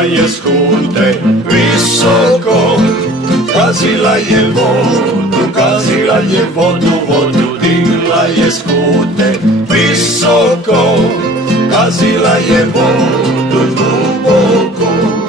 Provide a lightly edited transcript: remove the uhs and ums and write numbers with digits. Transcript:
digla je s hunte visoko, kazila je vodu, vodu digla je s hunte visoko, kazila je vodu duboko.